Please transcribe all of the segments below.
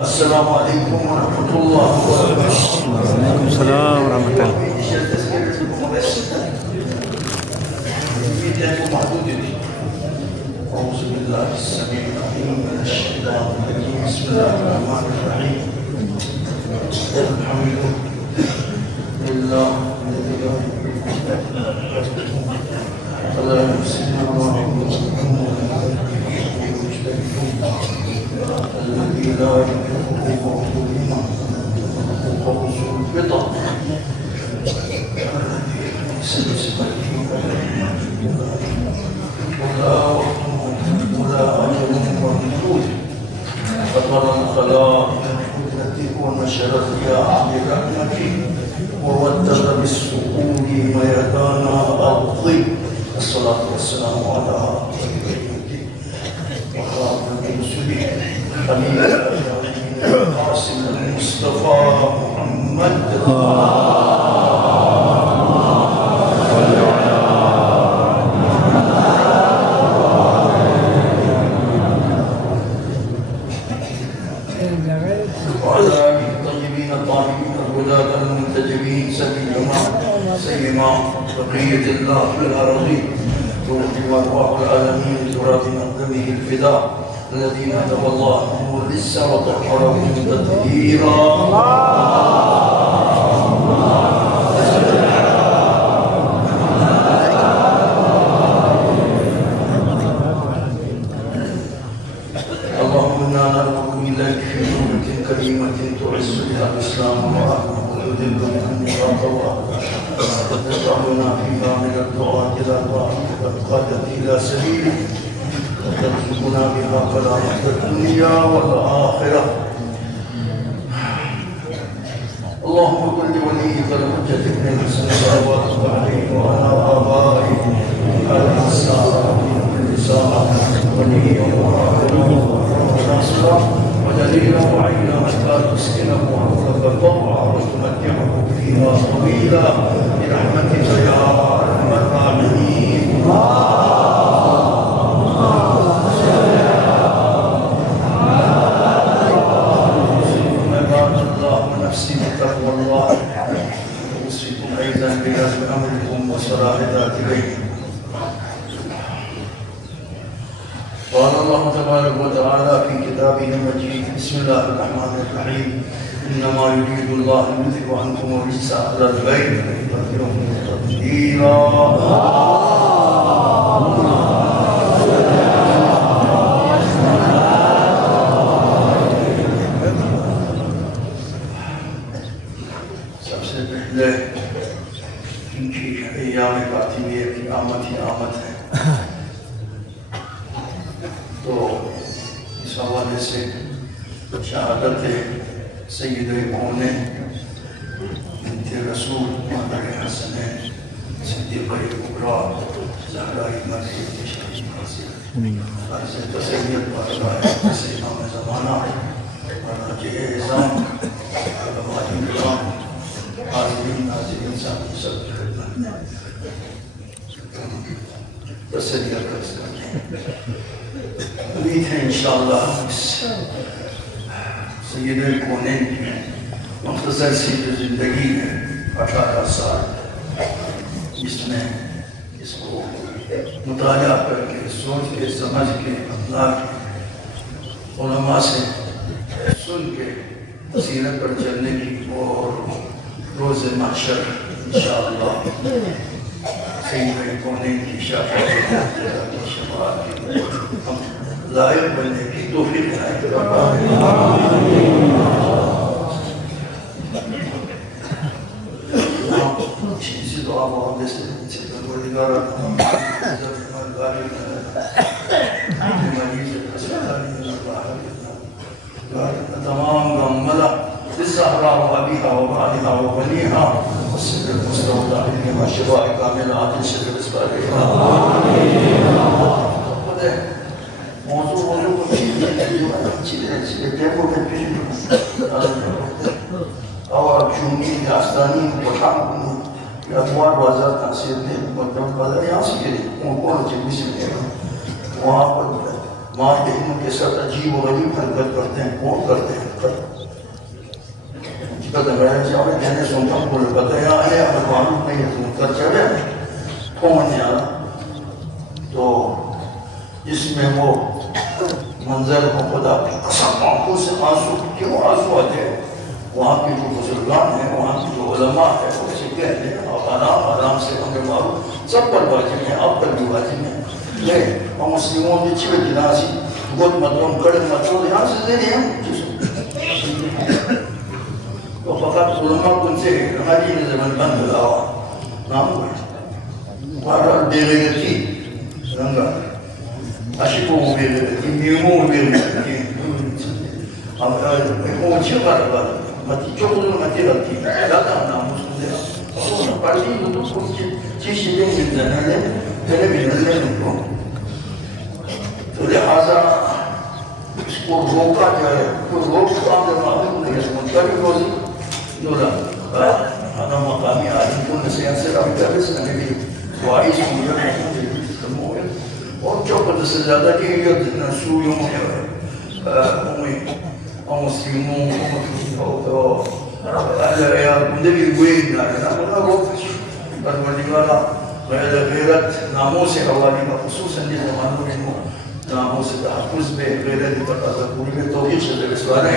السلام عليكم ورحمة الله وبركاته. وعليكم السلام ورحمة الله. أعوذ بالله السميع العليم من الشيطان الرجيم. بسم الله الرحمن الرحيم. الحمد لله فلا يحسن الذي لا يحب مغفورين وقوس البطن ولا أجل ومحدود فطر الخلائق التي ونشر الرياح برحمته وودد بالسكون ميدان أرضي. الصلاة والسلام على وخاتم الرسل حبيب القاسم المصطفى محمد وعلى آله الطيبين الطاهرين الهداة المنتجبين سيما بقية الله في الأرضين وارواح العالمين تراد مقدمه الفداء الذين هدوا الله والعز وطهرهم تطهيرا. اللهم انا نرجو اليك في نعمة كريمة تعز بها الاسلام واهله وتذل بها النفاق واهله وتجعلنا فيها من الدعاة الى طاعتك القادة الى سبيلك وترزقنا بها كرامة الدنيا والآخرة. اللهم كن لوليك الحجة ابن الحسن صلوات الله عليه وعلى آبائه على الساعة كل ساعة وليا وآخرا وناصرا ودليلا وعينا حتى تسكنه حولك طوعا وتمتعه فيها طويلا برحمتك يا أرحم الراحمين. نفسي بتقوى الله أوصيكم أيضا بنظم أمركم وصلاح ذات بينكم. قال الله تبارك وتعالى في كتابه المجيد بسم الله الرحمن الرحيم إنما يريد الله ليذهب عنكم الرجس أهل البيت ويطهركم تطهيرا. کیونکہ ایام فاطمیہ کی آمد ہی آمد ہے تو اس حوالے سے شہادت سید کونین بنت رسول مادر حسنین صدیقہ کبریٰ زہرا مریم شریف عرض تسلیت بارگاہ سے امام زمانہ راجع اعظام علماء کرام عالمین ناظرین ساتھی سب کی خدمت میں تسلیہ کرز کرتے ہیں. امید ہے انشاءاللہ اس سید کونین کی مختصر سی جو زندگی ہے 18 سال جس میں اس کو مطالعہ کر کے سوچ کے سمجھ کے اپنا کے علماء سے سن کے سیرت پر چلنے کی اور روز محشر انشاءاللہ سید کونین کی شفاعت ہم لائق بننے کی توفیق دیں. چیزی دعا معاملے سے پروردگار تمام غملہ للزهراء وأبيها وبعلها وبنيها والسر المستودع منها شفاء كامل عاجل شر الإسباريها. موضوع اور جمعی داستانی وشام ادوار بازار تحصیل نے مطلب بازار یہاں سے گئے ان کو جلدی سے گئے وہاں پر ماں کے ساتھ عجیب و غریب حرکت کرتے ہیں کون کرتے ہیں پتہ میں جب میں سنتا ہوں بولے پتہ ہے آنے اگر معلوم نہیں ہے تو کر چلے کون یہاں تو جس میں وہ منظر کو خدا کی قسم آنکھوں سے آنسو کیوں آنسو آتے ہیں وہاں کی جو بزرگان ہیں وہاں کی جو علماء ہیں وہ اسے کہتے ہیں آرام سے ہمیں معروف سب پر واجب ہیں آپ پر بھی واجب ہیں نہیں ہم مسلموں نے چھوے جناسی گود مطلوم کڑے مطلوم یہاں سے دے رہے ہیں تو فقط علماء کن سے ہماری نظرمن بند بلاوا نام ہوئے بہرحال بے غیرتی رنگا اشکو بے غیرتی میمو بے غیرتی ہم ایک اچھی بات متی چوکلو متی رکھتی لاتا ناموس مندرہ سونا پڑھی تو کوئی چیشی دیں گے زنالے تیرے بھی نظرے ان کو تو لہذا اس کو روکا جائے کوئی روک کام دے معلوم نہیں ہے منتقل روزی نورا انا مقامی عالم کو نسیان سے رابط کرے سے نبی وائز مجھے سموئے اور چوکت سے زیادہ کی حیت نسویوں میں مسلموں کو مندبی ہوئے نارنا منا روکش پروردگارا غیرت ناموں سے حوالی کا خصوصاً جس زمانوں میں ناموں سے تحفظ میں غیرت تقاضا پوری میں توحید سے رسوانا ہے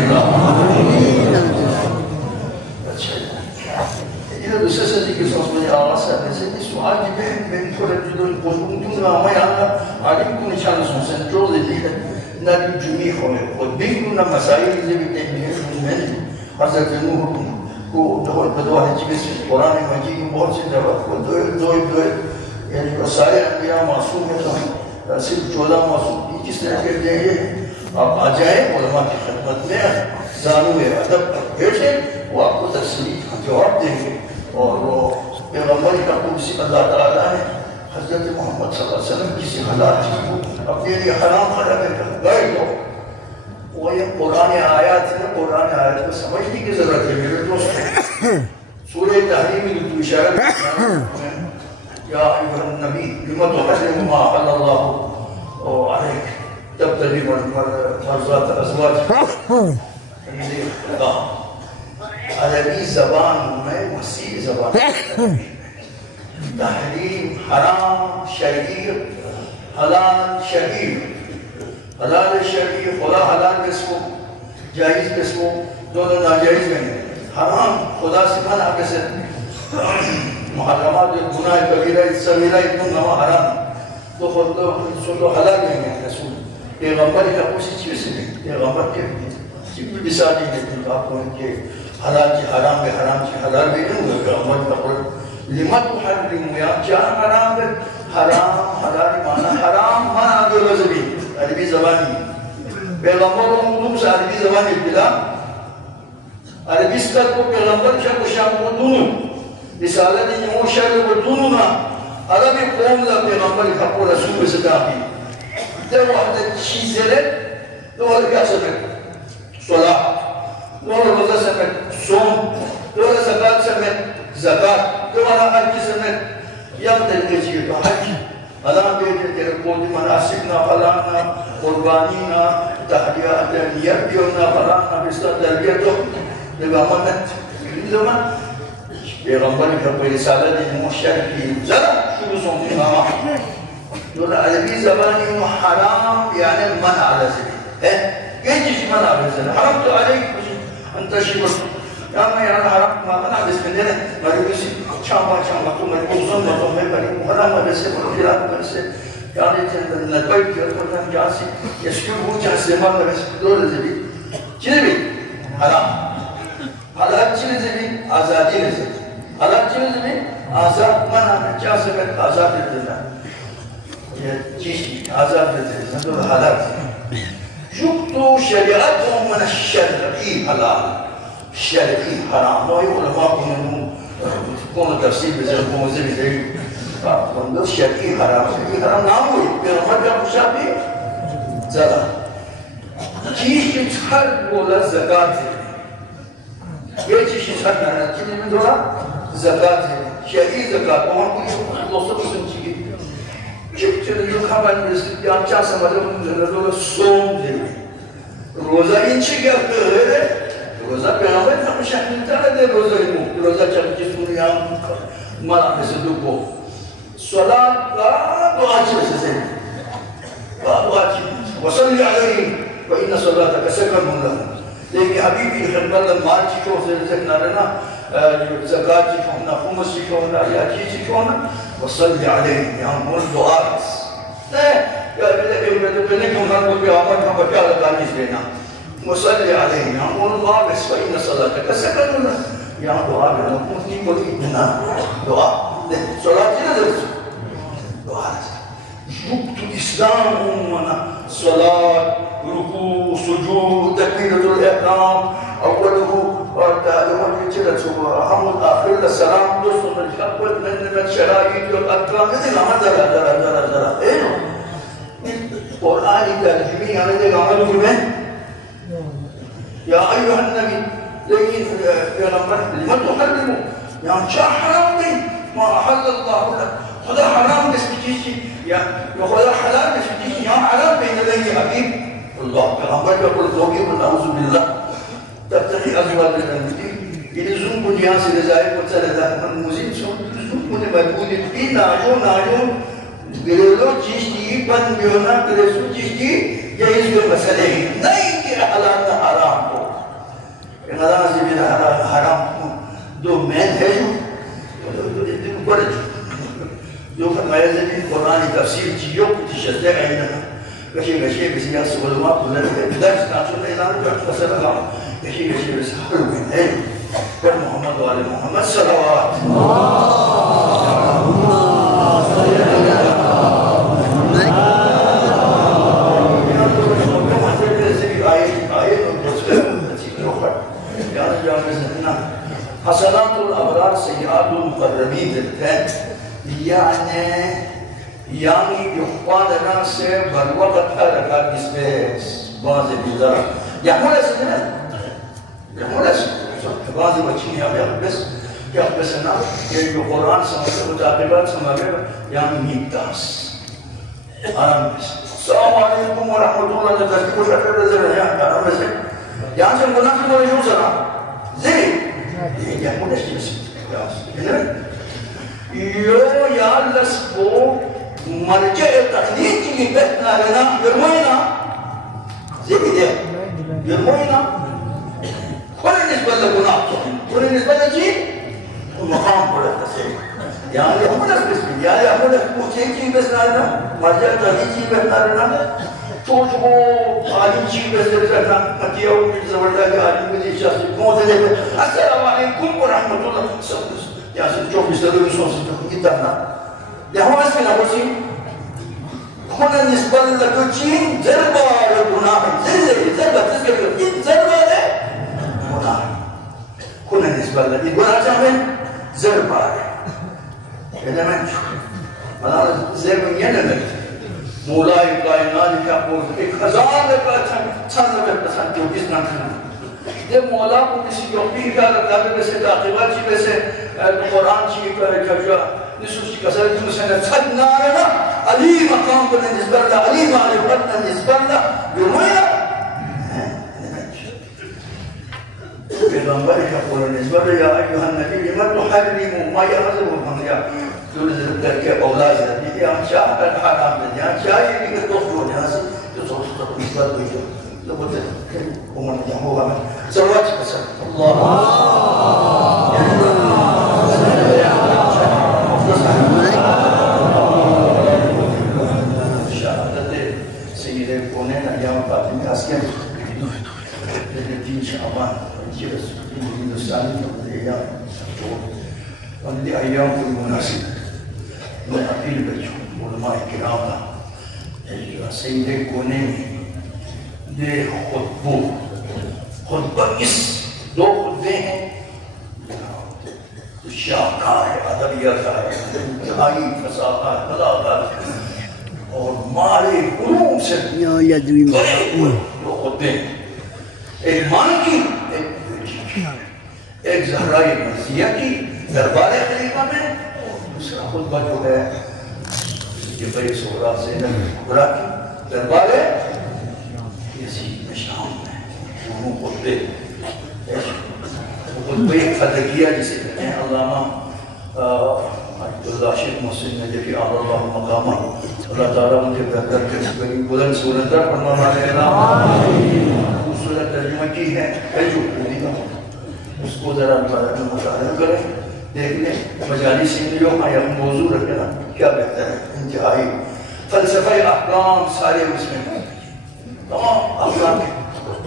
اچھا یہ دوسرے سے کہ سوچ میں آواز ہے جیسے کہ سوال کی بہن کو رجل بزرگوں کیوں نہ ہمیں آنا عالم کو نشان سنسن جو دیتی ہے نبی جمعی ہوئے اور بینکونا مسائل سے بھی تحمیل میں حضرت نوح کو دور بدوہ جگہ سے قرآن مجید میں بہت سے جواب کو دوئے یعنی وہ سارے انبیاء معصوم ہیں تو صرف 14 معصوم کی جس طرح کہتے ہیں یہ آپ آ جائیں علماء کی خدمت میں زانو ادب پر بیٹھیں وہ آپ کو تصریح جواب دیں گے اور وہ پیغمبر کا قدسی اللہ تعالیٰ نے حضرت محمد صلی اللہ علیہ وسلم کسی حالات چیز کو اپنے لیے حرام خرابے کر گئے تو وہ یہ قرآن آیات ہے قرآن آیات کو سمجھنے کی ضرورت ہے میرے دوست سورہ تحریم میں تو اشارت یا ایوہ النبی لما تحرم ما حل اللہ علیک تبتغی مرضات ازواج عربی زبان میں وسیع زبان تحریم حرام شرعی حلال شرعی حلال شرعی خدا حلال قسموں جائز قسموں دونوں ناجائز میں حرام خدا سے منع کسے محرمات گناہ کبیرہ صغیرہ اتنا نوا حرام تو خود تو حلال میں ہے رسول پیغمبر کا کچھ چیز سے نہیں پیغمبر کے بھی مثالی دیتے ہیں آپ کو ان کے حلال کی حرام میں حرام کی حلال بھی نہیں ہوئے پیغمبر کا قرآن لما تحرم یا جان حرام ہے حرام حلال معنی حرام معنی عبد الرزبی عربی زبانی پیغمبر و مطلوب سے عربی زبانی بلا عربی سکت کو پیغمبر شاہ کو شاہ کو دونوں رسالت نمو شاہ کو دونوں نا عربی قوم لا پیغمبر حق و رسول صداقی دے وحدت چیزیں لے دو حال کیا سمت صلاح دو حال روزہ سمت سوم دو حال زکاة سمت زکاة دو حال حج سمت یم طریقے چیئے تو حج علام بیٹے تیرے قولی مناسکنا فلانا قربانینا تحریات نیت دیونا فلانا بستا تربیتو پیغمبرت زمان پیغمبر کا رسالت مشتر کی ذرا شروع سنتی ہاں دون عربی زبانی حرام یعنی منع علی زبی یہ چیز منع علی زبی حرام تو علیک انتا شکر یا میں یعنی حرام منع بسم اللہ مریو کسی چاما تو مریو کسن تو میں مریو حرام علی سے مرخیرات علی سے یعنی چند ندبائی کیا کرتاں جانسی یشکر ہوں چاہ سیمان علی سے دور زبی چیز بھی حرام حلال چیز بھی آزادی نزدی حلال چیز بھی آزاد منع چاہ سکت آزاد دینا یہ چیز آزاد دینا تو حلال شکتو شریعت من الشرعی حلال شرعی حرام نوعی علماء کون تفسیر بزر موزے بزر کندو شرعی حرام نام ہوئی پیغمبر کا پوچھا بھی ذرا چیز کی ہر بولا زکاة ہے یہ چیز چھت نہ چیز میں دورا زکاة ہے شرعی زکاة وہاں کوئی دوستوں کو سمجھے چیز جو خبر میں چاہ سمجھے دورا سوم دے روزہ انچی کیا کرے روزہ پیغمبر ہم شہر ملتا ہے دے روزہ چل جس دنیا مرا میں سے دکھو صلاة کا دعا چیز سے دعا چیز وصلی علیہ وَإِنَّ صَلَاتَكَ سَكَنٌ لَهُمْ لیکن حبیبی خدمت مال چکو سے رزقنا رہنا زکاة چکونا خمس چکونا یا چی چکونا وصلی علیہ یہاں مول دعا بس پہلے کیوں نہ کوئی آمد کا بچہ لگا جس لینا وصلی علیہ یہاں مول دعا بس وَإِنَّ صَلَاتَكَ سَكَنٌ لَهُمْ یہاں دعا بنا پوچھنی کوئی اتنا دعا صلاة چی نظر دعا رکت اسلام امنا صلاة رکوع سجود تکبیرۃ الاحرام اولہ اور حمد آخر السلام دوستوں من اول من شرائط والارکان ذرا قرآن ترجمه یعنی دیکھ عمل میں یا ایوہ النبی لیکن پیغمبر لمن تحرمو یہاں چاہ حرام نہیں ما احل اللہ لك خدا حرام کس کی چیز کی یا خدا حلال کس کی چیز یہاں حرام بین لگی حبیب اللہ پیغمبر کا قول دوگی ونعوذ باللہ تبتقی ازوال لنمتی یہ زن کو یہاں سے رضائی کو چلے دا من مزید زن کو نے مجبود بھی ناجو گریلو چیز کی بند بیونا گریسو چیز کی یہ اس کے مسئلے ہیں نہیں کہ حلال نہ حرام کو انہاں سے بھی حرام دو مین ہے جو فرمایا زمین قرآن تفسیر چیو کتی شدہ اینہا کشی بسی یا سبولما قلت ہے بدرس ناچون اعلان کرت فصل اللہ کشی بسی حرمین ہے پر محمد وآل محمد صلوات حسنات الابرار سیئات المقربین دیتے ہیں یعنی یخوان لنا سے بروقت حرکات اس پہ بعض بیدار یحمل ایسے دینا یحمل ایسے بعض بچینی ہم یقبس نا یہ جو قرآن سمجھے متعقبات سمجھے یعنی میتاس آرام بس السلام علیکم ورحمت اللہ تذکر و شکر رضی رہے ہیں آرام بس یہاں سے گناہ کی موجود سلام زیر یہ مدش جیسے یو یا لسبو مرجع تقلید کی بہتنا رہنا یرموئینا زیبی دیا یرموئینا کھولے نسبت لگناہ کھولے نسبت لگی مقام پڑھتا سے یعنی حمدہ بسم یعنی حمدہ پوچھے کی بہتنا رہنا مرجع تقلید کی بہتنا رہنا توج کو عالم چیز بہتر رہنا مکیہ و زبردہ کے عالم کے لیے شاہد کون سے لے السلام علیکم ورحمت اللہ یہاں سے جو بسلو انسان سے جو کرنا یہاں اس میں نبو سی کھونا نسبت لگو چین ضربہ گناہ ہے ضربہ تذکر کرو یہ ضربہ ہے گناہ ہے کھونا نسبت لگو گناہ چاہمیں ضربہ ہے ایلیمنٹ ضربہ یہ نہ لگتا مولائی کائنات کیا پوچھ ایک ہزار لگا چھن لگا پسند جو کس نام چھنا دے مولا کو کسی یوپی کا لگا بے سے تعقیبات چی بے سے قرآن چی کرے کجا نسوس چی کسر جو سے چھت نارنا علی مقام پر نسبت دا علی معرفت نسبت دا یومیا پیغمبر کا قول نسبت یا ایوہ النبی لمن تحرمو ما یعظم من یا جو ذکر کے اولاد ہے یہ ہم چاہ کر حرام دے یہاں چاہیے کہ دوست ہو یہاں سے جو سوچ تک نسبت ہوئی جو لوگوں سے عمر جہاں ہوگا میں صلوات پسند اللہ شہادت سید کونین ایام فاطمی اسکن دین شعبان ہندوستانی ایام ان دی ایام کو مناسب میں اپیل بچوں علماء کرام سید کونین دے خطبہ اس دو خطبے ہیں شاہکار ہے ادبیات ہے انتہائی فصاحت بلاغت اور مالے علوم سے دو خطبے ہیں ایک مان کی ایک زہرائی مرضیہ کی دربار خلیفہ میں دوسرا خطبہ جو ہے یہ بڑی سورہ زینب کبریٰ کی دربار یزید میں شام میں وہ خطبے خطبہ فدقیہ جسے کہتے ہیں علامہ اللہ شیخ محسن نجفی اعلی اللہ مقامہ اللہ تعالیٰ ان کے بہتر کے بڑی بلند صورت در فرمانا ہے خوبصورت ترجمہ کی ہے اس کو ذرا مطالعہ کریں دیکھ لیں مجالس جو موضوع رکھنا کیا بہتر ہے انتہائی فلسفہ احکام سارے اس میں تمام احکام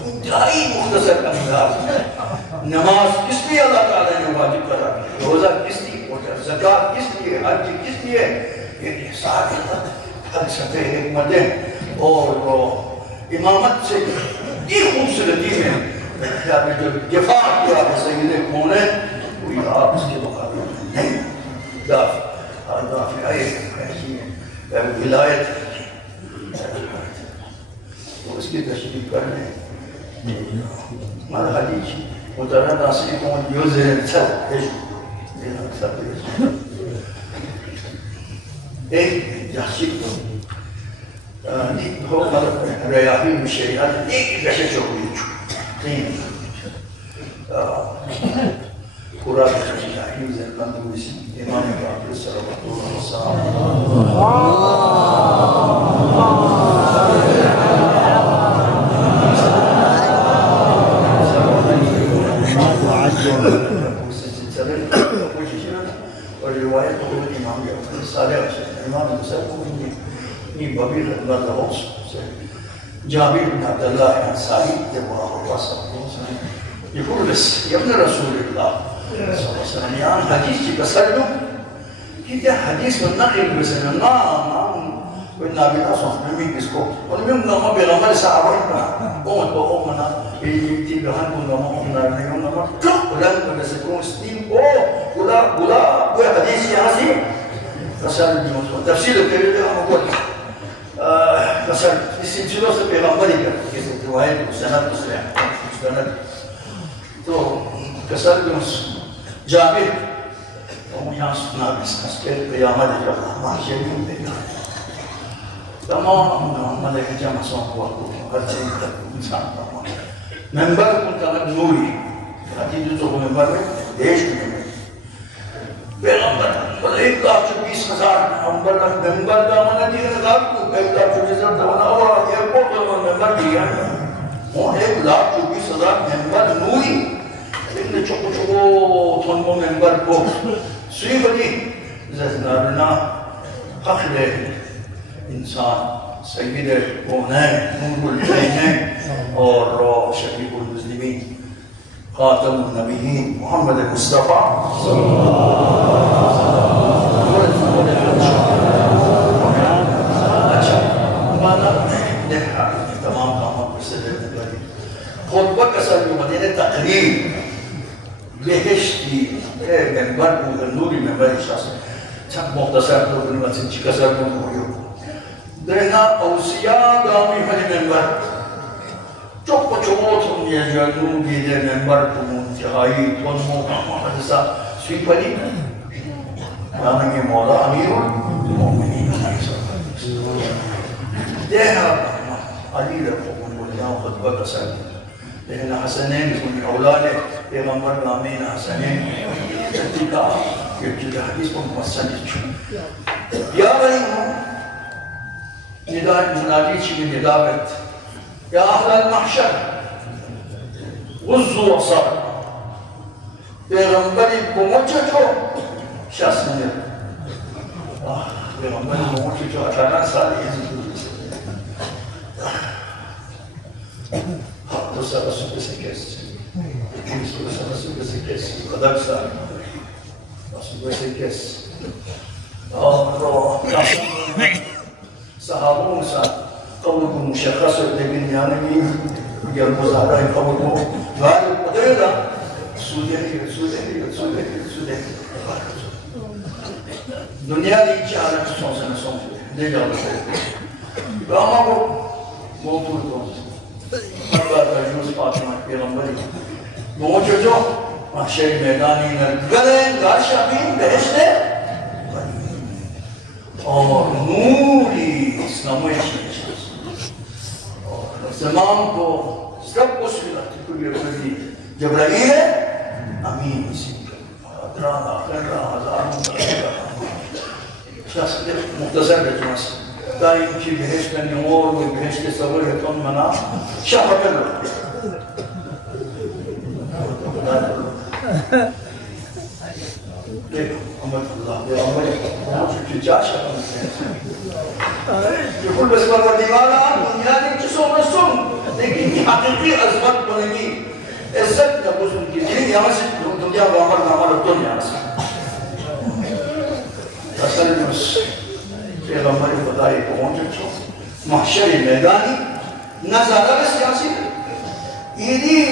انتہائی مختصر انداز نماز کس لیے اللہ تعالیٰ نے واجب کرا روزہ کس لیے زکوٰۃ کس لیے حج کس لیے یہ سارے فلسفے حکمتیں اور امامت سے کی خوبصورتی میں جو دفاع کیا ہے سید کونین کوئی آپ اس کے مقابلے میں نہیں دافع ایسی ولایت تو اس کی تشریح کرنے ہمارا حدیث مطلع ناصری کون یوزر چھت ایک جاسد هو رياضي بالشريعات ليك كاشة شغلي تين قرآن الشريعي زي القندوسي إمام الرابع صلوات الله والرواية تقول الإمام جعفر الصادق الإمام المسلم بابي خدمت لهم جابر بن عبد الله الأنصاري يقول الله صلى الله عليه وسلم يقول بس يا ابن رسول الله صلى الله عليه وسلم يعني حديث بسأله كده حديث والنقل بس ما والنبي أصلا بمين بسكو ونمين ما بيغمر ساعة قومت بقومنا بيجي بهان كنا ما قمنا اليوم ما ولا بس يكون سنين ولا حديث يعني فسأل بيوم تفسير كده أنا بقول مثلا السلسلة سے پیغمبری کرتے ہیں کسی روایت سند مسلم تو کسر جابر وہ یہاں سنا بس کے قیامت جب معاشر میں دیکھا تمام ملک جمع سوان کو ہر چیز تک انسان تمام ممبر کن طلب نوری حدیث تو ممبر میں دیش میں پیغمبر اور 1,20,000 ممبر کا منع دیا ہزار کو 1,20,000 دوانا اور ایئرپورٹ کا ممبر دیا وہ 1,24,000 ممبر نوری لیکن چکو چکو تھنمو ممبر کو سوئی بڑی زیدنارنا فخر انسان سید کونین نور العینین اور شفیع المسلمین خاتم النبیین محمد مصطفیٰ صلی اللہ علیہ وسلم اچھا ہمارا دیکھا تمام کاموں پر سے دیکھنے لگی خطبہ کا سر جو مدینہ تقریر بہشتی ممبر کو نوری ممبر شخص چھک مختصر تو بنوات سے چکا سر کو ہوئی دینا اوسیاء گامی حلی ممبر چوک چوک تم یہ جانو گیدے ممبر تم انتہائی تنمو حدثہ سوئی پڑی یعنی مولا امیر المومنین دینا علی رفقون بلیاں خطبہ کا سر دینا حسنین کن اولاد پیغمبر نامین حسنین اتکا یہ حدیث کو مصنی چھو یا بھائی نداء منادی چی نداوت یا اہل المحشر غزو وصار پیغمبری بموچے چھو شخص نے پیغمبری بموچے چھو 18 سال تو سب سب سے کیسے سب سے کیسے قدر سال سب سے کیسے اور صحابوں سے قولكم مشخص لكن يعني يرمز على قولكم غالب قدرنا سوداني دنیا دی چارہ سو سنہ سو دے جاؤ راما کو موضوع تو اللہ تجوز فاطمہ پیغمبری موجود جو محشر میدانی نرگلیں گاشابین بہشتے اور نوری اسلامی زمان کو سب کو سلطی کلی رضی جبرائیل امین آمین اسی ادرانا کرنا ہزاروں شخص مختصر بجمس دائم کی بہشت نمور و بہشت صبر ہے منا شاہ بکر دیکھو امت اللہ کی جاشا جو کل بس پروردگارہ دنیا دیکھ چسو رسوم لیکن یہ حقیقی عظمت بنگی عزت نبوز ان کی دین یہاں سے دنیا باہر نامر دنیا سے اصل نس پیغمبر خدای پہنچ چھو محشر میدانی نظارہ بس یاسی ایدی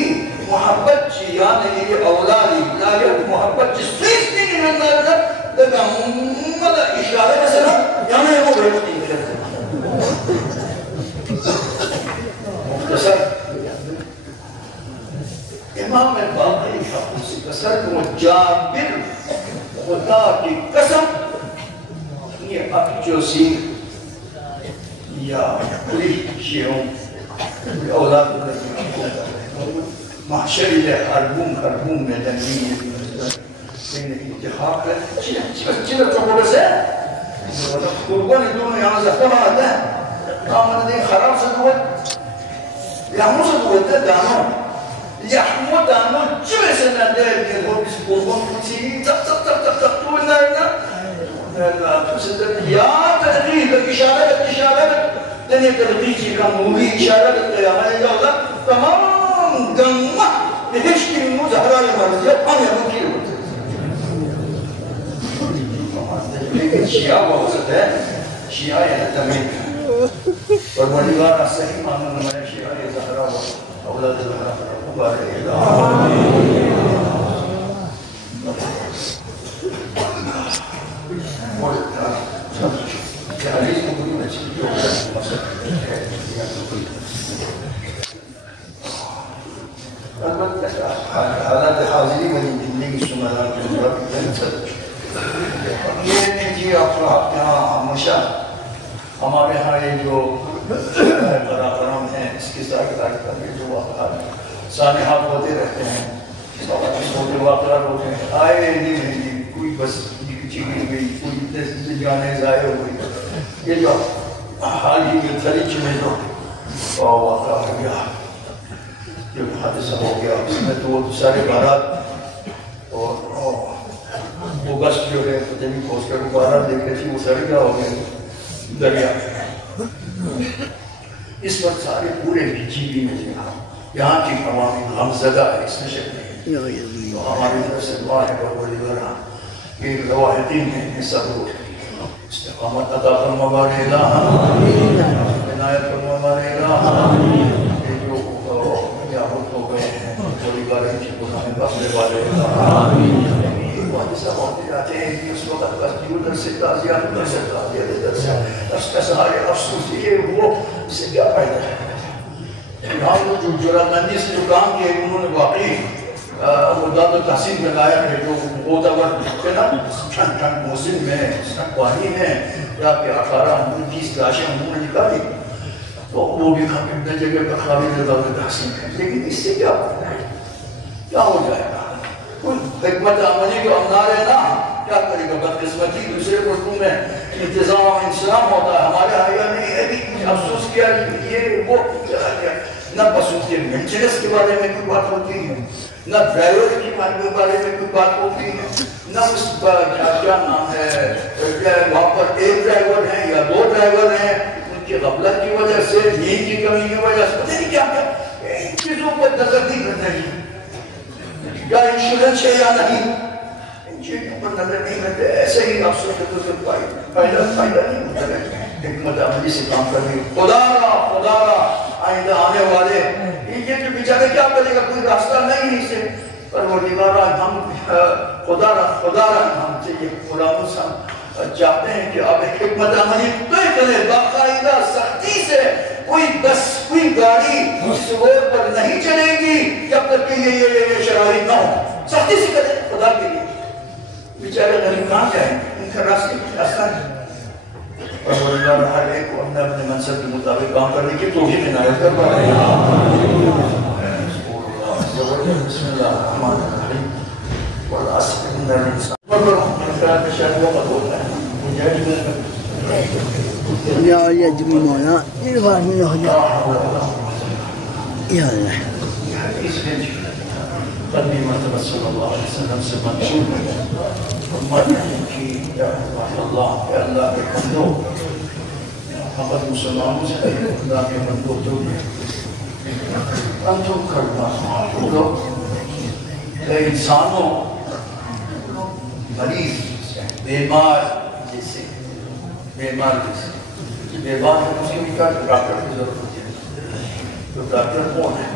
محبت چی یعنی یہ اولادی لا یہ محبت چی سویس نہیں نندہ رہا لیکن مدہ اشارہ مثلا یعنی وہ بھیجتی ہے مختصر امام باقی شخصی قصر کو جابر خدا کی قسم یہ اکچوسی یا کلی شیعوں اولاد محشری لے حربون میں دنگی لیکن اتحاق ہے چیزا چکو بس ہے قربانی دونوں یہاں زخم آتا ہے آمد دیں خراب سے دوت یہاں سے دوت ہے دانوں یحمو دانو چوئے سے نندے کہ وہ کسی قربان کچھی تک تو نائنا تو سے در یا تدقیق اشارہ دنیا تدقیق چی کا مولی اشارہ قیامت جاؤتا تمام گمہ ہشتی مو زہرائی مرضیت ہم یہاں کی ہوتے لیکن شیعہ بہت ہے شیعہ یہاں تمہیں اور بڑیوارہ صحیح مانو نمائے شیعہ یہ زہرہ اولاد زہرہ بارے حالات حاضری بنی زندگی سمران کے مرد یہ نہیں جی آپ یہاں ہمیشہ ہمارے ہاں یہ جو براکرم ہیں اس کی ذاکرہ کرنے جو واقعات سانحات ہوتے رہتے ہیں چھوٹے واقعات ہوتے ہیں آئے نہیں کوئی بس چیزیں گئی کوئی جانے ضائع ہو گئی یہ جو حال ہی میں تھریچ میں جو واقعہ ہو گیا جو حادثہ ہو گیا اس میں تو وہ سارے بارات اور وہ گشت جو ہے جبھی پہنچ کر وہ بارات دیکھ رہی تھی وہ سڑ گیا ہو گیا دریا اس وقت سارے پورے جیوی میں یہاں کی عوامی غمزدہ ہے اس نشر میں تو ہماری طرف سے دعا ہے پروردگارہ کہ رواحتین ہیں یہ سب لوگ استقامت عطا فرما بار الہ عنایت فرما بار الہ یہ جو یابت ہو گئے ہیں پروردگار ان کی گناہ بخشنے والے الہ ایک حادثہ ہوتے جاتے ہیں کہ اس وقت بس ادھر سے تعزیہ ادھر سے تعزیہ ادھر سے اس کا سارے افسوس یہ وہ اس سے کیا فائدہ ہے ہم جو جراتمندی سے جو کام کیے انہوں نے واقعی مداد و تحصیل میں لایا ہے جو غوطاور کے نا چھنٹ موسم میں سنکوانی میں یا کہ 18-20 لاشیں انہوں نے نکالی تو وہ بھی اپنے جگہ پر قابل مداد و تحصیل ہے لیکن اس سے کیا ہوتا ہے کیا ہو جائے گا کوئی حکمت عملی کو امنار ہے نا کیا کرے گا بدقسمتی دوسرے ملکوں میں انتظام انسلام ہوتا ہے ہمارے حیاء نے یہ بھی افسوس کیا یہ وہ نہ پسند کے مینٹیننس کے بارے میں کوئی بات ہوتی ہے نہ ڈرائیور کے بارے میں کوئی بات ہوتی ہے نہ اس پر کیا نام ہے وہاں پر ایک ڈرائیور ہیں یا 2 ڈرائیور ہیں ان کی غفلت کی وجہ سے نیند کی کمی کی وجہ سے پتہ نہیں کیا ان چیزوں پر نظر نہیں کرتے ہیں یا انشورنس ہے یا نہیں ان چیزوں پر نظر نہیں کرتے ایسے ہی افسوس کے تو صرف فائدہ نہیں ہوتا ہے حکمت عملی سے کام کرنے خدا را آئندہ آنے والے یہ جو بیچارے کیا کرے گا کوئی راستہ نہیں ہے اسے پروردگارہ ہم خدا را ہم چاہیے قرآن سے چاہتے ہیں کہ آپ حکمت عملی طے کرے باقاعدہ سختی سے کوئی بس کوئی گاڑی اس روڈ پر نہیں چلے گی جب تک کہ یہ شرائط نہ ہو سختی سے کرے خدا کے لیے بیچارے غریب کہاں جائیں ان کا راستے آسان ہے پروردگار ہر ایک کو اپنے اپنے منصب کے مطابق کام کرنے کی توفیق عنایت کر پائے بسم اللہ الرحمن الرحیم والعصر إن الإنسان كان شاهد وقت وقت يا يجمي مولا يرفع منه يا الله حديث قلبي ما تبصر الله عليه وسلم سبحانه فرمایا کہ یا اللہ اے اللہ کے بندو فقط مسلمانوں سے خدا کے بندو تو انتم کرنا لوگ اے انسانوں مریض بیمار جیسے بیمار ہے اس کے بھی ڈاکٹر کی ضرورت ہوتی ہے تو ڈاکٹر کون ہے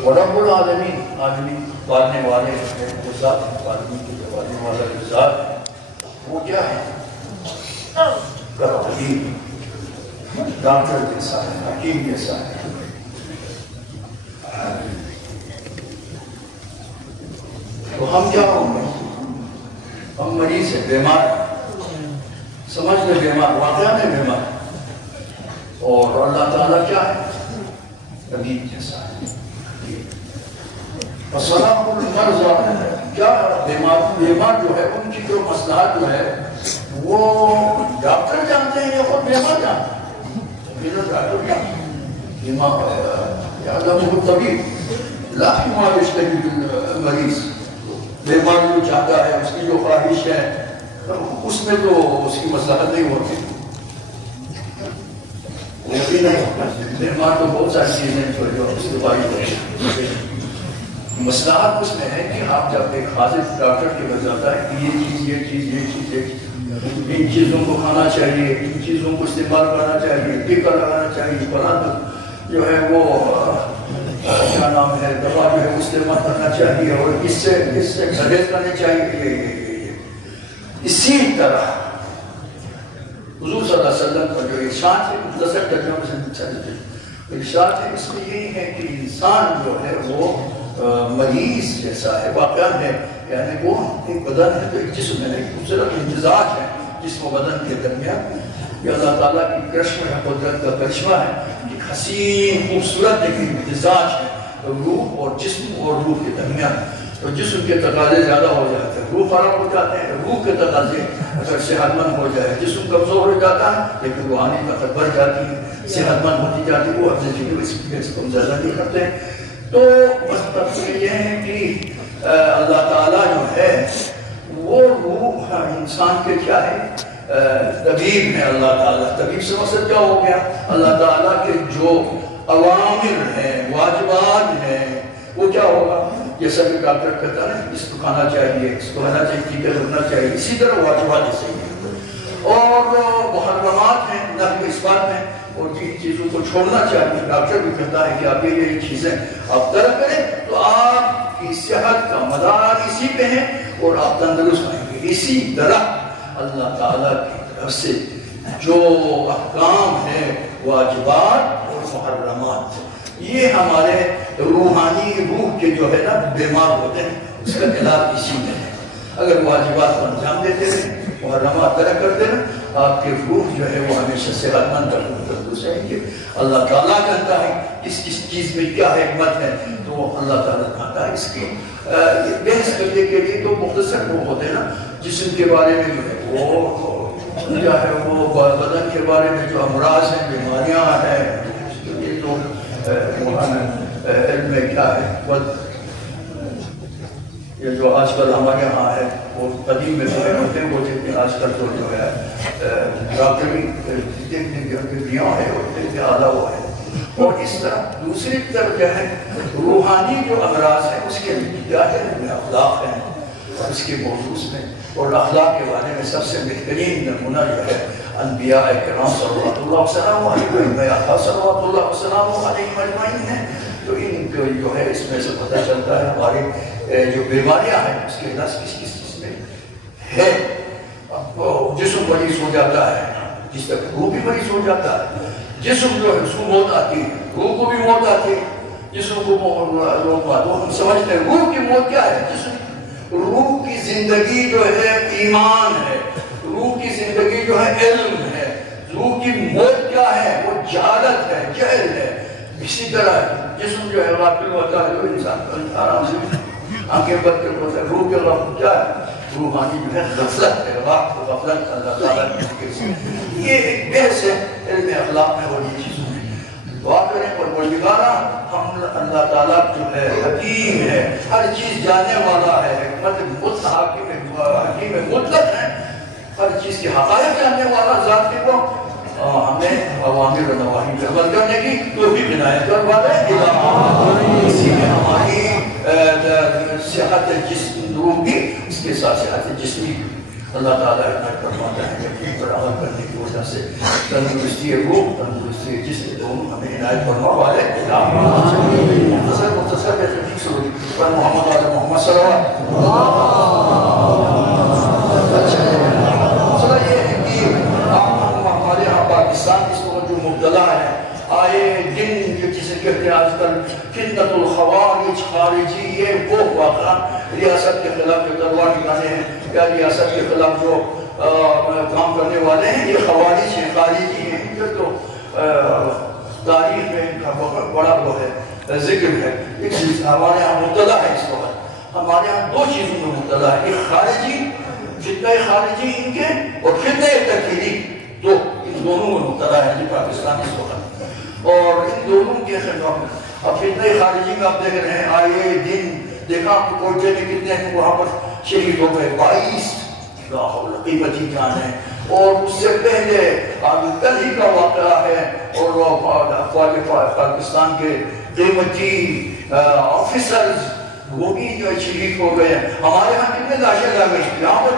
ورب العالمین آدمی پالنے والے وہ ذات ہے آدمی کی پالنے والا جو ذات ہے وہ کیا ہے طبیب ڈاکٹر جیسا ہے حکیم جیسا ہے تو ہم کیا ہوں گے ہم مریض ہیں بیمار سمجھ میں بیمار واقعہ میں بیمار اور اللہ تعالیٰ کیا ہے طبیب جیسا ہے وَصَلَامُ الْمَرْضَى کیا بیمار جو ہے ان کی جو مسئلات جو ہے وہ ڈاکٹر جانتے ہیں یا خود بیمار جانتے ہیں یہ ڈاکٹر جانتے ہیں یعلمہ الطبیب لا ما یشتہی المریض بیمار جو چاہتا ہے اس کی جو خواہش ہے اس میں تو اس کی مصلحت نہیں ہوتی یقین ہے بیمار تو بہت ساری چیزیں جو اس کے بارے میں مسئلات اس میں ہے کہ آپ جب ایک حاضر ڈاکٹر کے پاس جاتا ہے کہ یہ چیز ان چیزوں کو کھانا چاہیے ان چیزوں کو استعمال کرنا چاہیے ٹیکا لگانا چاہیے فلاں جو ہے وہ کیا نام ہے دوا جو ہے استعمال کرنا چاہیے اور اس سے گریز کرنے چاہیے اسی طرح حضور صلی اللہ علیہ وسلم کا جو ارشاد ہے مختصر ترجمہ سے چلتے ارشاد ہے اس میں یہی ہے کہ انسان جو ہے وہ مریض جیسا ہے واقعہ ہے یعنی وہ ایک بدن ہے تو ایک جسم ہے ایک خوبصورت امتزاج ہے جسم و بدن کے درمیان یہ اللہ تعالیٰ کی کرشمہ ہے قدرت کا کرشمہ ہے ایک حسین خوبصورت ایک امتزاج ہے روح اور جسم اور روح کے درمیان تو جسم کے تقاضے زیادہ ہو جاتے ہیں روح خراب ہو جاتے ہیں روح کے تقاضے اگر صحت مند ہو جائے جسم کمزور ہو جاتا ہے لیکن روحانی طاقت بڑھ جاتی ہے صحت مند ہوتی جاتی ہے وہ اپنے جگہ اس کو مزاحمہ نہیں کرتے ہیں تو مطلب یہ ہے کہ اللہ تعالیٰ جو ہے وہ روح انسان کے کیا ہے طبیب ہے اللہ تعالیٰ طبیب سے مقصد کیا ہو گیا اللہ تعالیٰ کے جو اوامر ہیں واجبات ہیں وہ کیا ہوگا جیسا کہ ڈاکٹر کہتا ہے اس کو کھانا چاہیے اس کو کھانا چاہیے ٹیکا لگنا چاہیے اسی طرح واجبات جیسے اور محرمات ہیں نفی اس بات میں اور جن چیزوں کو چھوڑنا چاہیے ڈاکٹر بھی کہتا ہے کہ آپ یہ چیزیں آپ ترک کریں تو آپ کی صحت کا مدار اسی پہ ہے اور آپ تندرست رہیں گے اسی طرح اللہ تعالیٰ کی طرف سے جو احکام ہیں واجبات اور محرمات یہ ہمارے روحانی روح کے جو ہے نا بیمار ہوتے ہیں اس کا علاج اسی میں ہے اگر واجبات کو انجام دیتے ہیں محرمات ترک کرتے ہیں آپ کے روح جو ہے وہ ہمیشہ صحت مند تندرست رہیں گے اللہ تعالیٰ کہتا ہے اس چیز میں کیا حکمت ہے تو اللہ تعالیٰ کہتا ہے اس کی بحث کرنے کے لیے تو مختصر وہ ہوتے ہیں نا جسم کے بارے میں جو ہے وہ کیا ہے وہ بدن کے بارے میں جو امراض ہیں بیماریاں ہیں یہ تو علم میں کیا ہے یہ جو آج کل ہمارے یہاں ہے وہ قدیم میں جو ہے ہوتے ہیں وہ جتنے آج کل جو ہے ڈاکٹری دیاں ہے اور جتنے آدھا وہ ہے اور اس طرح دوسری طرف جو ہے روحانی جو امراض ہیں اس کے کیا ہے اخلاق ہیں اور اس کے موضوع میں اور اخلاق کے بارے میں سب سے بہترین نمونہ جو ہے انبیاء کرام صلوات اللہ وسلم علیہ صلوات اللہ وسلم علیہ مجمعین ہیں تو ان کو جو ہے اس میں سے پتہ چلتا ہے ہماری جو بیماریاں ہیں اس کے علاج کس چیز میں ہے جسم مریض ہو جاتا ہے جس تک روح بھی مریض ہو جاتا ہے جسم جو ہے اس کو موت آتی ہے روح کو بھی موت آتی ہے جسم کو ہم سمجھتے ہیں روح کی موت کیا ہے جسم روح کی زندگی جو ہے ایمان ہے روح کی زندگی جو ہے علم ہے روح کی موت کیا ہے وہ جہالت ہے جہل ہے اسی طرح جسم جو ہے غافل ہوتا ہے تو انسان آرام سے آنکھیں بند کر ہوتا ہے روح کے غفلت کیا ہے؟ روحانی جو ہے غفلت ہے، وقت غفلت اللہ تعالیٰ کی ذکر سے. یہ ایک بحث ہے علم اخلاق میں اور یہ چیزوں میں. دعا کریں پروردگارا ہم اللہ تعالیٰ جو ہے حکیم ہے، ہر چیز جاننے والا ہے، حکمت حکیم مطلق ہے، ہر چیز کے حقائق جاننے والا ذات کے کو ہمیں اوامر و نواہی پر عمل کرنے کی توفیق عنایت فرمائے. اسی میں ہماری صحت جسم روح کی، اس کے ساتھ صحت جسمی اللہ تعالیٰ عنایت فرماتا ہے کہ پر عمل کرنے کی وجہ سے تندرستی روح تندرستی جسم دونوں ہمیں عنایت فرمائے. مختصر میں تفریح سلوکی پر محمد علیہ محمد صلی اللہ علیہ وسلم. مسئلہ یہ ہے کہ ہمارے یہاں پاکستان اس وقت جو مبتلا ہے آئے دن جو جسے کہتے ہیں آج کل فتنۃ الخوارج خارجی، یہ وہ واقعہ ریاست کے خلاف جو تلوار نکالے ہیں یا ریاست کے خلاف جو کام کرنے والے ہیں، یہ خوارج ہیں، خارجی ہیں. یہ تو تاریخ میں ان کا بڑا وہ ہے ذکر ہے. ایک چیز ہمارے یہاں مبتلا ہے اس وقت، ہمارے یہاں دو چیزوں میں مبتلا ہے، ایک خارجی فتنہ خارجی ان کے اور فتنہ تکفیری، دو ان دونوں میں مبتلا ہے پاکستان اس وقت. اور ان دونوں کے خلاف اب فتنہ خارجی میں آپ دیکھ رہے ہیں آئے دن دیکھا آپ کو کوئٹے میں کتنے ہیں وہاں پر شہید ہو گئے 22 قیمتی جان ہیں. اور اس سے پہلے کل ہی کا واقعہ ہے اور افواج پاکستان کے قیمتی آفیسرز وہ بھی جو شہید ہو گئے ہیں. ہمارے ہاں کتنے لاشیں لگ گئی، یہاں پر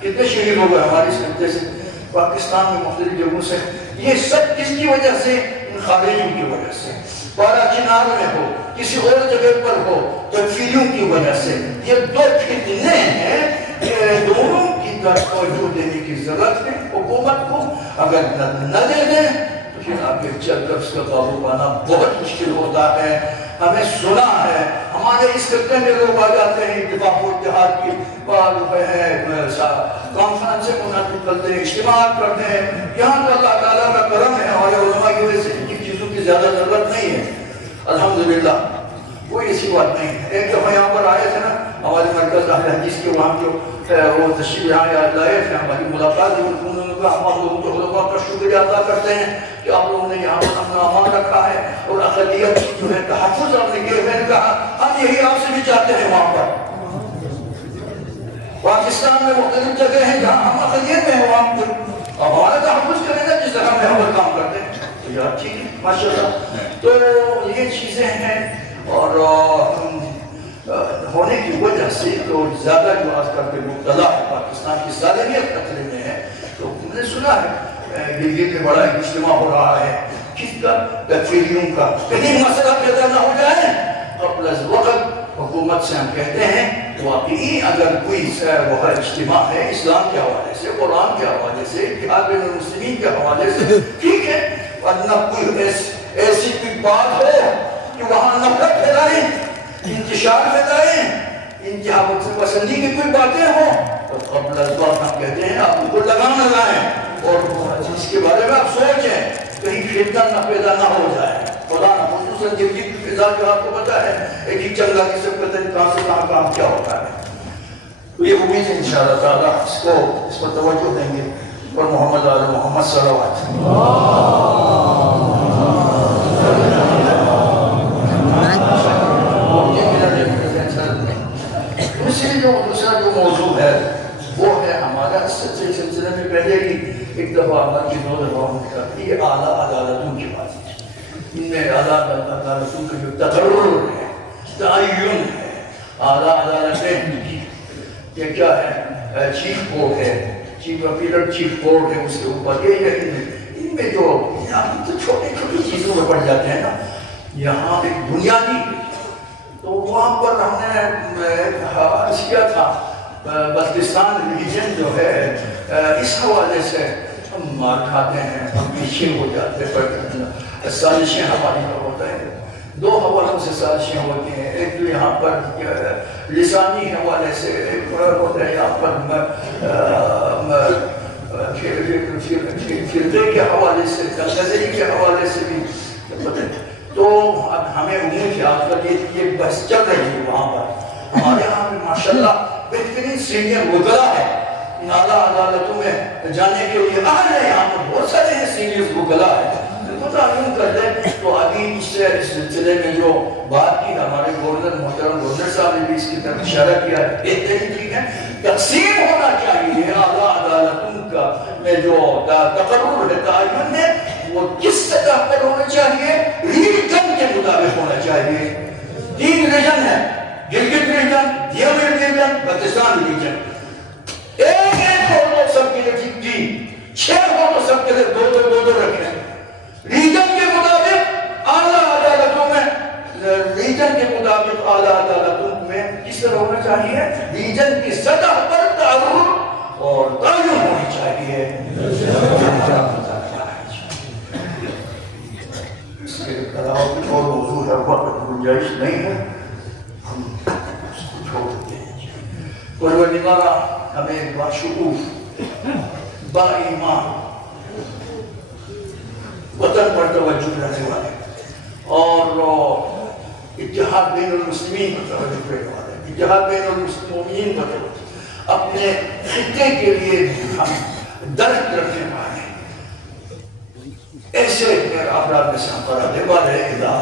کتنے شہید ہو گئے ہماری سمتے سے پاکستان میں مختلف جگہوں سے. یہ سب کس کی وجہ سے؟ ان خارجیوں کی وجہ سے. بارہ چنار میں ہو کسی اور جگہ پر ہو تکفیریوں کی وجہ سے. یہ دو فتنے ہیں، یہ دونوں کی طرف توجہ دینے کی ضرورت ہے. حکومت کو اگر نہ دے دیں تو پھر آگے چل کر اس کا قابو پانا بہت مشکل ہوتا ہے. ہمیں سنا ہے ہمارے اس خطے میں لوگ آ جاتے ہیں اتفاق و اتحاد کی کانفرنس سے منعقد کرتے ہیں، اجتماعات کرتے ہیں. یہاں تو اللہ تعالیٰ کا کرم ہے، ہمارے علماء کی وجہ سے ان کی چیزوں کی زیادہ ضرورت نہیں ہے الحمدللہ، کوئی ایسی بات نہیں ہے. ایک دفعہ یہاں پر آئے تھے نا ہمارے مرکز اہل حدیث کے وہاں جو وہ تشریف یہاں لائے تھے، ہماری ملاقات ہوئی. انہوں نے کہا ہم آپ لوگوں کے علماء کا شکریہ ادا کرتے ہیں کہ آپ لوگوں نے یہاں پر امن و امان رکھا ہے اور اقلیت جو ہے تحفظ آپ نے کیا. میں نے کہا ہم یہی آپ سے بھی چاہتے ہیں. وہاں پر پاکستان میں مختلف جگہ ہیں جہاں ہم اقلیت میں ہیں، وہاں پر ہمارا تحفظ کریں گا جس طرح ہم یہاں پر کام کرتے ہیں. تو یار ٹھیک ہے ماشاء اللہ. تو یہ چیزیں ہیں اور ہونے کی وجہ سے تو زیادہ جو آج کل کے مبتلا ہے پاکستان کی ظالمیت خطرے میں ہے. تو میں نے سنا ہے گلگت میں بڑا اجتماع ہو رہا ہے کس کا؟ تکفیریوں کا. کہیں مسئلہ پیدا نہ ہو جائے قبل از وقت حکومت سے ہم کہتے ہیں واقعی اگر کوئی وہ اجتماع ہے اسلام کے حوالے سے، قرآن کے حوالے سے، اتحاد بین المسلمین کے حوالے سے ٹھیک ہے، ورنہ کوئی ایسی کوئی بات ہو کہ وہاں نفرت پھیلائیں، انتشار پھیلائیں، انتہا پسندی کی کوئی باتیں ہوں تو قبل از وقت ہم کہتے ہیں آپ ان کو لگام لگائیں اور اس کے بارے میں آپ سوچیں کہیں فتنہ نہ پیدا نہ ہو جائے. خدا نہ خصوصاً جب کی فضا جو آپ کو پتا ہے ایک ہی چنگا کی سب پتہ نہیں کہاں سے کہاں کام کیا ہوتا ہے. تو یہ امید ہے انشاءاللہ تعالیٰ اس پر توجہ دیں گے اور محمد علیہ محمد صلی اللہ علیہ وسلم. دوسرا جو موضوع ہے وہ ہے ہمارا سلسلے میں پہلے ہی ایک دفعہ اللہ کی 2 دفعہ ہونے کا یہ اعلیٰ عدالتوں کی بات ہے. ان میں اعلیٰ عدالتوں کا جو تقرر ہے، تعین ہے، اعلیٰ عدالتیں یہ کیا ہے؟ چیف کورٹ ہے، چیف اپیلر چیف کورٹ ہے. اس کے اوپر یہ ان میں جو چھوٹی چھوٹی چیزوں میں پڑ جاتے ہیں نا یہاں ایک بنیادی. تو وہاں پر ہم نے عرض کیا تھا بلتستان ریجن جو ہے اس حوالے سے ہم مار کھاتے ہیں، ہم پیچھے ہو جاتے ہیں. سازشیں ہماری کا ہوتا ہے 2 حوالوں سے سازشیں ہوتی ہیں. ایک تو یہاں پر لسانی حوالے سے، ایک ہوتا ہے یہاں پر فرقے کے حوالے سے، نظری کے حوالے سے بھی. تو اب ہمیں امید ہے آج کل یہ بحث چل رہی ہے وہاں پر ہمارے یہاں میں ماشاءاللہ بہترین سینئر وکلا ہے، ان اعلیٰ عدالتوں میں جانے کے لیے اہل ہے، یہاں پر بہت سارے ہیں سینئر وکلا ہے، ان کو تعلیم کر دیں۔ تو ابھی اس سلسلے میں جو بات کی ہمارے گورنر محترم گورنر صاحب نے بھی اس کی طرف اشارہ کیا ہے، بہترین چیز ہے تقسیم ہونا چاہیے اعلیٰ عدالتوں کا میں جو تقرر ہے تعین ہے وہ کس سطح پر ہونا چاہیے، ریجن کے مطابق ہونا چاہیے۔ 3 ریجن ہے، Gilgit region, Deoband region, Baltistan region, ایک ہو تو سب کے لیے 3، 6 ہو تو سب کے لیے 2 رکھیں۔ ریجن کے مطابق اعلیٰ عدالتوں میں ریجن کے مطابق اعلیٰ عدالتوں میں کس طرح ہونا چاہیے، ریجن کی سطح پر تعارف اور تعین ہونی چاہیے۔ اس کے علاوہ کچھ اور موضوع ہے، وقت گنجائش نہیں ہے، ہم اس کو چھوڑ دیتے ہیں۔ پروردگارہ ہمیں باشعور با ایمان وطن پر توجہ رہنے والے اور اتحاد بین المسلمین پر توجہ رہنے والے، اتحاد بین المسلمین پر توجہ، اپنے خطے کے لیے ہم درد رکھنے والے ایسے افراد میں سے ہم پر رہنے والے الہ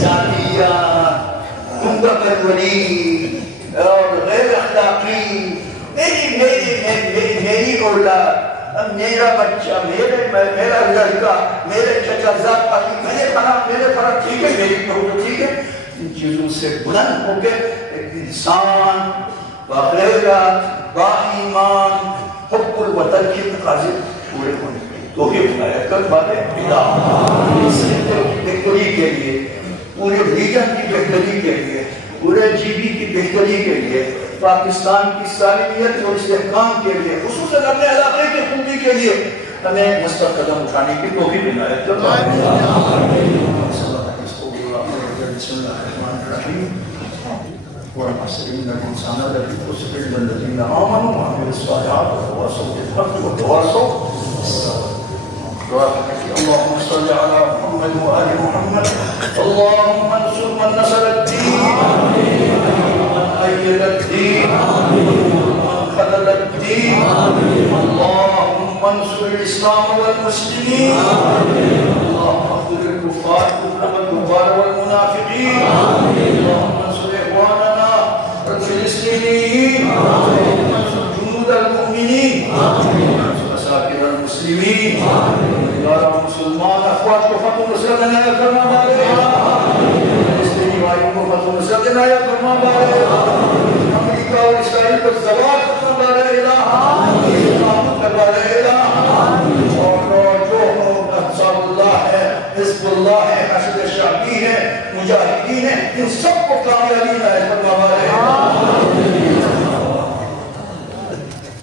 ذاتیات، منتقل ولی اور غیر اخلاقی، میری اولاد، میرا بچہ، میرا لڑکا، میرے چچا زاد پاکی، میرے فرق ٹھیک ہے، میری بہت ٹھیک ہے، ان چیزوں سے بلند ہو کے ایک انسان باغیرت، با ایمان، حب الوطن کی تقاضے پورے ہونے کے توفیق عنایت کر بارے الہ، اس کی بہتری کے لیے، پورے ریجن کی بہتری کے لیے، پورے جی بی کی بہتری کے لیے، پاکستان کی سالمیت اور استحکام کے لیے، خصوصاً اپنے علاقے کی خوبی کے لیے ہمیں مثبت قدم اٹھانے کی توفیق عنایت کر بسم اللہ الرحمن الرحیم وَالْمَسْرِينَ الْإِنسَانَ الَّذِي خُسِرَ الَّذِينَ آمَنُوا وَعَمِلُوا الصَّالِحَاتِ وَتَوَاصَوْا بِالْحَقِّ وَتَوَاصَوْا اللهم صل على محمد وآل محمد اللهم انصر من نصر الدين ومن أيد الدين ومن خذل الدين اللهم انصر الإسلام والمسلمين اللهم اخذل الكفار والكفار والمنافقين اللهم انصر إخواننا الفلسطينيين اللهم انصر جنود المؤمنين مساكن المسلمين یا مسلمان افواج کو فتح نصرت عنایت فرما بارے فلسطینی بھائیوں کو فتح نصرت عنایت فرما بارے امریکہ اور اسرائیل پر زوال فرما بارے الہ اسلام کر بارے الہ اور جو انصار اللہ ہے، حزب اللہ ہے، حشد شعبی ہے، مجاہدین ہیں، ان سب کو